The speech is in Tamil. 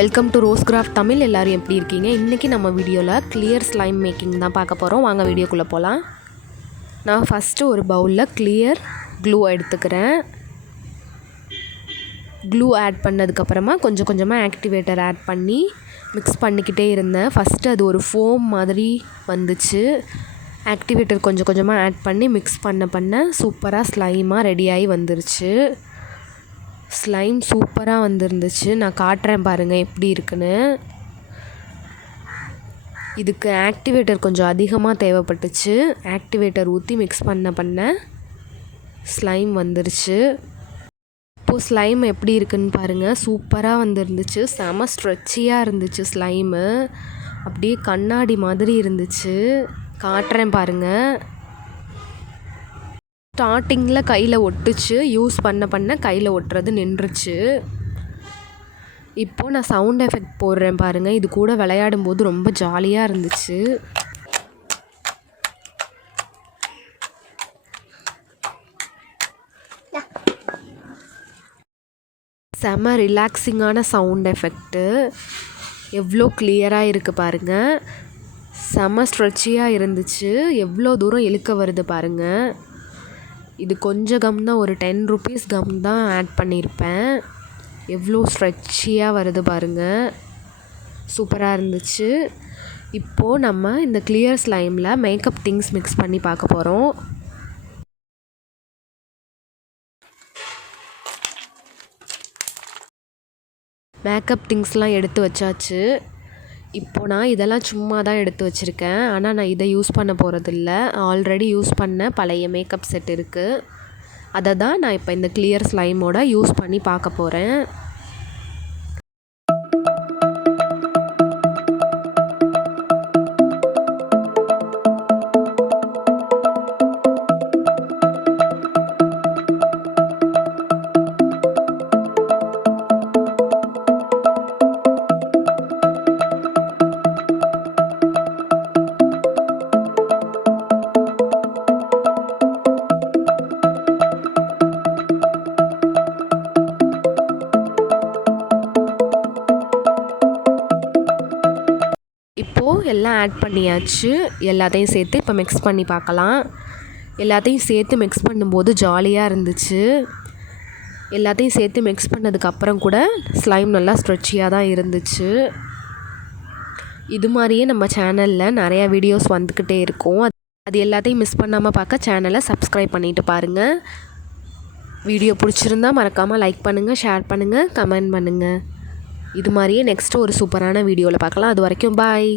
Welcome to rose craft Tamil. எல்லோரும் எப்படி இருக்கீங்க? இன்றைக்கி நம்ம வீடியோவில் கிளியர் ஸ்லைம் மேக்கிங் தான் பார்க்க போகிறோம். வாங்க வீடியோக்குள்ளே போகலாம். நான் ஃபஸ்ட்டு ஒரு பவுலில் கிளியர் க்ளூ எடுத்துக்கிறேன். க்ளூ ஆட் பண்ணதுக்கப்புறமா கொஞ்சம் கொஞ்சமாக ஆக்டிவேட்டர் ஆட் பண்ணி மிக்ஸ் பண்ணிக்கிட்டே இருந்தேன். ஃபஸ்ட்டு அது ஒரு ஃபோம் மாதிரி வந்துச்சு. ஆக்டிவேட்டர் கொஞ்சம் கொஞ்சமாக ஆட் பண்ணி மிக்ஸ் பண்ண சூப்பராக ஸ்லைமாக ரெடியாகி வந்துருச்சு. ஸ்லைம் சூப்பராக வந்துருந்துச்சு. நான் காட்டுறேன் பாருங்கள் எப்படி இருக்குன்னு. இதுக்கு ஆக்டிவேட்டர் கொஞ்சம் அதிகமாக தேவைப்பட்டுச்சு. ஆக்டிவேட்டர் ஊற்றி மிக்ஸ் பண்ண ஸ்லைம் வந்துருச்சு. இப்போது ஸ்லைம் எப்படி இருக்குன்னு பாருங்கள். சூப்பராக வந்துருந்துச்சு. செம ஸ்ட்ரெச்சியாக இருந்துச்சு ஸ்லைமு. அப்படியே கண்ணாடி மாதிரி இருந்துச்சு. காட்டுறேன் பாருங்கள். ஸ்டார்டிங்கில் கையில் ஒட்டுச்சு. யூஸ் பண்ண கையில் ஒட்டுறது நின்றுச்சு. இப்போது நான் சவுண்ட் எஃபெக்ட் போடுறேன் பாருங்கள். இது கூட விளையாடும் போது ரொம்ப ஜாலியாக இருந்துச்சு. செம ரிலாக்ஸிங்கான சவுண்ட் எஃபெக்ட்டு. எவ்வளோ கிளியராக இருக்குது பாருங்கள். செம ஸ்ட்ரெச்சியாக இருந்துச்சு. எவ்வளோ தூரம் இழுக்க வருது பாருங்கள். இது கொஞ்சம் கம் தான், ஒரு 10 rupees கம் தான் ஆட் பண்ணியிருப்பேன். எவ்வளோ ஸ்ட்ரெச்சியாக வருது பாருங்கள். சூப்பராக இருந்துச்சு. இப்போது நம்ம இந்த கிளியர் ஸ்லைமில் மேக்கப் திங்ஸ் மிக்ஸ் பண்ணி பார்க்க போகிறோம். மேக்கப் திங்ஸ்லாம் எடுத்து வச்சாச்சு. இப்போது நான் இதெல்லாம் சும்மா தான் எடுத்து வச்சுருக்கேன். ஆனால் நான் இதை யூஸ் பண்ண போகிறதில்ல. ஆல்ரெடி யூஸ் பண்ண பழைய மேக்கப் செட் இருக்குது. அதை தான் நான் இப்போ இந்த கிளியர் ஸ்லைமோட யூஸ் பண்ணி பார்க்க போகிறேன். இப்போது எல்லாம் ஆட் பண்ணியாச்சு. எல்லாத்தையும் சேர்த்து இப்போ மிக்ஸ் பண்ணி பார்க்கலாம். எல்லாத்தையும் சேர்த்து மிக்ஸ் பண்ணும்போது ஜாலியாக இருந்துச்சு. எல்லாத்தையும் சேர்த்து மிக்ஸ் பண்ணதுக்கப்புறம் கூட ஸ்லைம் நல்லா ஸ்ட்ரெச்சியாக தான் இருந்துச்சு. இது மாதிரியே நம்ம சேனலில் நிறையா வீடியோஸ் வந்துக்கிட்டே இருக்கும். அது எல்லாத்தையும் மிஸ் பண்ணாமல் பார்க்க சேனலை சப்ஸ்கிரைப் பண்ணிவிட்டு பாருங்கள். வீடியோ பிடிச்சிருந்தா மறக்காமல் லைக் பண்ணுங்கள், ஷேர் பண்ணுங்கள், கமெண்ட் பண்ணுங்கள். இது மாதிரியே நெக்ஸ்ட்டு ஒரு சூப்பரான வீடியோவில் பார்க்கலாம். அது வரைக்கும் பாய்.